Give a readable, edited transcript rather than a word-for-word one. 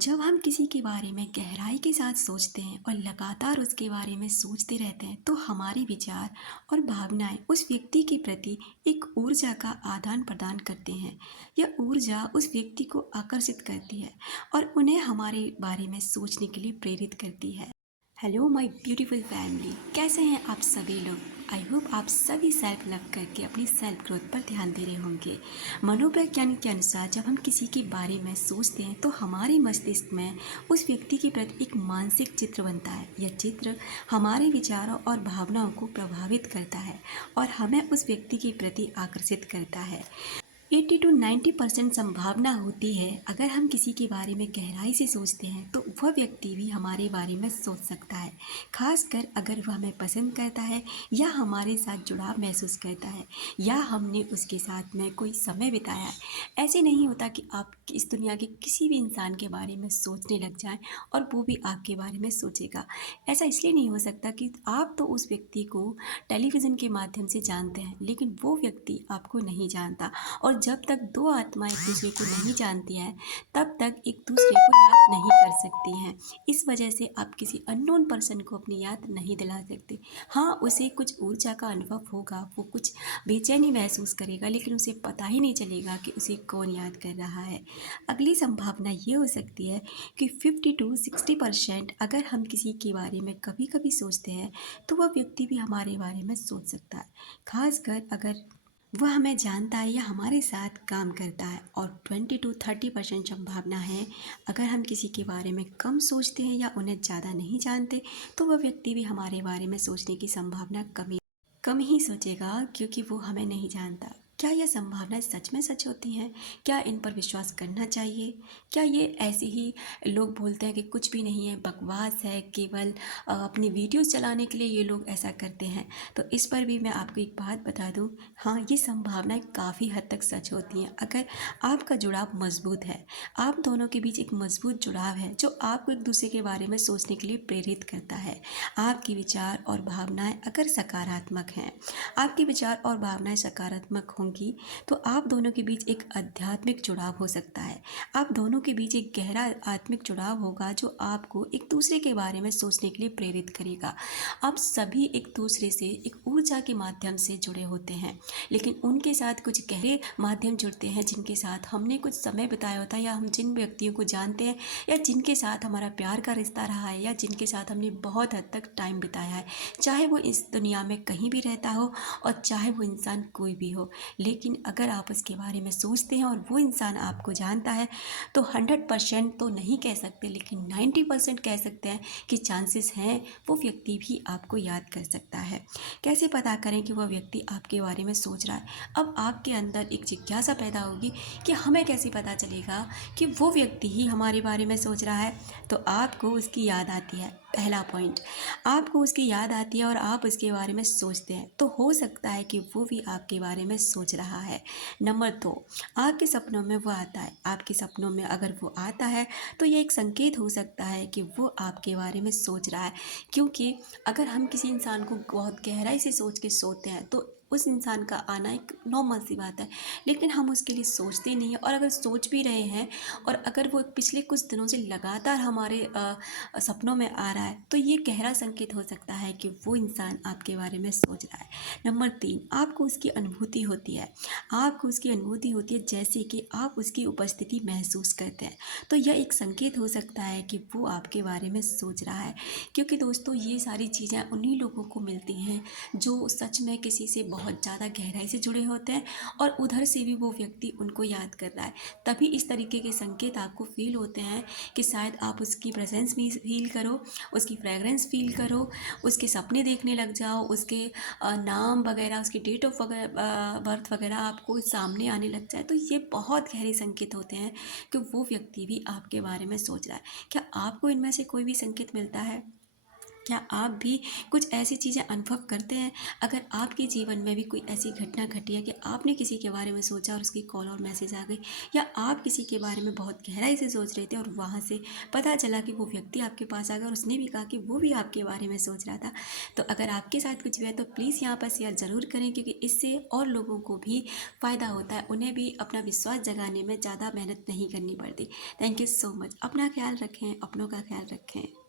जब हम किसी के बारे में गहराई के साथ सोचते हैं और लगातार उसके बारे में सोचते रहते हैं तो हमारे विचार और भावनाएं उस व्यक्ति के प्रति एक ऊर्जा का आदान प्रदान करते हैं। यह ऊर्जा उस व्यक्ति को आकर्षित करती है और उन्हें हमारे बारे में सोचने के लिए प्रेरित करती है। हेलो माय ब्यूटीफुल फैमिली, कैसे हैं आप सभी लोग। आई होप आप सभी सेल्फ लव करके अपनी सेल्फ ग्रोथ पर ध्यान दे रहे होंगे। मनोवैज्ञानिक के अनुसार जब हम किसी के बारे में सोचते हैं तो हमारे मस्तिष्क में उस व्यक्ति के प्रति एक मानसिक चित्र बनता है। यह चित्र हमारे विचारों और भावनाओं को प्रभावित करता है और हमें उस व्यक्ति के प्रति आकर्षित करता है। 80 to 90% संभावना होती है अगर हम किसी के बारे में गहराई से सोचते हैं तो वह व्यक्ति भी हमारे बारे में सोच सकता है, खासकर अगर वह हमें पसंद करता है या हमारे साथ जुड़ाव महसूस करता है या हमने उसके साथ में कोई समय बिताया है। ऐसे नहीं होता कि आप इस दुनिया के किसी भी इंसान के बारे में सोचने लग जाएं और वो भी आपके बारे में सोचेगा। ऐसा इसलिए नहीं हो सकता कि आप तो उस व्यक्ति को टेलीविज़न के माध्यम से जानते हैं लेकिन वो व्यक्ति आपको नहीं जानता। और जब तक दो आत्माएं एक दूसरे को नहीं जानती हैं तब तक एक दूसरे को याद नहीं कर सकती हैं। इस वजह से आप किसी अननोन पर्सन को अपनी याद नहीं दिला सकते। हाँ, उसे कुछ ऊर्जा का अनुभव होगा, वो कुछ बेचैनी महसूस करेगा लेकिन उसे पता ही नहीं चलेगा कि उसे कौन याद कर रहा है। अगली संभावना ये हो सकती है कि 50 to 60% अगर हम किसी के बारे में कभी कभी सोचते हैं तो वह व्यक्ति भी हमारे बारे में सोच सकता है, खासकर अगर वह हमें जानता है या हमारे साथ काम करता है। और 20 to 30% संभावना है अगर हम किसी के बारे में कम सोचते हैं या उन्हें ज़्यादा नहीं जानते तो वह व्यक्ति भी हमारे बारे में सोचने की संभावना कम ही सोचेगा क्योंकि वो हमें नहीं जानता। क्या यह संभावनाएं सच में सच होती हैं? क्या इन पर विश्वास करना चाहिए? क्या ये ऐसे ही लोग बोलते हैं कि कुछ भी नहीं है, बकवास है, केवल अपनी वीडियोस चलाने के लिए ये लोग ऐसा करते हैं? तो इस पर भी मैं आपको एक बात बता दूं, हाँ, ये संभावनाएं काफ़ी हद तक सच होती हैं अगर आपका जुड़ाव मजबूत है। आप दोनों के बीच एक मजबूत जुड़ाव है जो आपको एक दूसरे के बारे में सोचने के लिए प्रेरित करता है। आपके विचार और भावनाएं अगर सकारात्मक हैं, आपके विचार और भावनाएं सकारात्मक होंगी तो आप दोनों के बीच एक आध्यात्मिक जुड़ाव हो सकता है। आप दोनों के बीच एक गहरा आत्मिक जुड़ाव होगा जो आपको एक दूसरे के बारे में सोचने के लिए प्रेरित करेगा। आप सभी एक दूसरे से एक ऊर्जा के माध्यम से जुड़े होते हैं लेकिन उनके साथ कुछ गहरे माध्यम जुड़ते हैं जिनके साथ हमने कुछ समय बिताया होता है या हम जिन व्यक्तियों को जानते हैं या जिनके साथ हमारा प्यार का रिश्ता रहा है या जिनके साथ हमने बहुत हद तक टाइम बिताया है, चाहे वो इस दुनिया में कहीं भी रहता हो और चाहे वो इंसान कोई भी हो। लेकिन अगर आप उसके बारे में सोचते हैं और वो इंसान आपको जानता है तो 100% तो नहीं कह सकते लेकिन 90% कह सकते हैं कि चांसेस हैं वो व्यक्ति भी आपको याद कर सकता है। कैसे पता करें कि वह व्यक्ति आपके बारे में सोच रहा है? अब आपके अंदर एक जिज्ञासा पैदा होगी कि हमें कैसे पता चलेगा कि वो व्यक्ति ही हमारे बारे में सोच रहा है? तो आपको उसकी याद आती है। पहला पॉइंट, आपको उसकी याद आती है और आप उसके बारे में सोचते हैं तो हो सकता है कि वो भी आपके बारे में सोच रहा है। नंबर 2, आपके सपनों में वो आता है। आपके सपनों में अगर वो आता है तो ये एक संकेत हो सकता है कि वो आपके बारे में सोच रहा है, क्योंकि अगर हम किसी इंसान को बहुत गहराई से सोच के सोते हैं तो उस इंसान का आना एक नॉर्मल सी बात है लेकिन हम उसके लिए सोचते नहीं हैं। और अगर सोच भी रहे हैं और अगर वो पिछले कुछ दिनों से लगातार हमारे सपनों में आ रहा है तो ये गहरा संकेत हो सकता है कि वो इंसान आपके बारे में सोच रहा है। नंबर 3, आपको उसकी अनुभूति होती है। आपको उसकी अनुभूति होती है जैसे कि आप उसकी उपस्थिति महसूस करते हैं तो यह एक संकेत हो सकता है कि वो आपके बारे में सोच रहा है। क्योंकि दोस्तों ये सारी चीज़ें उन्हीं लोगों को मिलती हैं जो सच में किसी से बहुत ज़्यादा गहराई से जुड़े होते हैं और उधर से भी वो व्यक्ति उनको याद कर रहा है। तभी इस तरीके के संकेत आपको फील होते हैं कि शायद आप उसकी प्रेजेंस भी फील करो, उसकी फ्रेगरेंस फील करो, उसके सपने देखने लग जाओ, उसके नाम वगैरह, उसकी डेट ऑफ बर्थ वगैरह आपको सामने आने लग जाए। तो ये बहुत गहरे संकेत होते हैं कि वो व्यक्ति भी आपके बारे में सोच रहा है। क्या आपको इनमें से कोई भी संकेत मिलता है? क्या आप भी कुछ ऐसी चीज़ें अनुभव करते हैं? अगर आपके जीवन में भी कोई ऐसी घटना घटी है कि आपने किसी के बारे में सोचा और उसकी कॉल और मैसेज आ गई, या आप किसी के बारे में बहुत गहराई से सोच रहे थे और वहाँ से पता चला कि वो व्यक्ति आपके पास आ गया और उसने भी कहा कि वो भी आपके बारे में सोच रहा था। तो अगर आपके साथ कुछ हुआ है तो प्लीज़ यहाँ पर शेयर ज़रूर करें, क्योंकि इससे और लोगों को भी फ़ायदा होता है, उन्हें भी अपना विश्वास जगाने में ज़्यादा मेहनत नहीं करनी पड़ती। Thank you so much. अपना ख्याल रखें, अपनों का ख्याल रखें।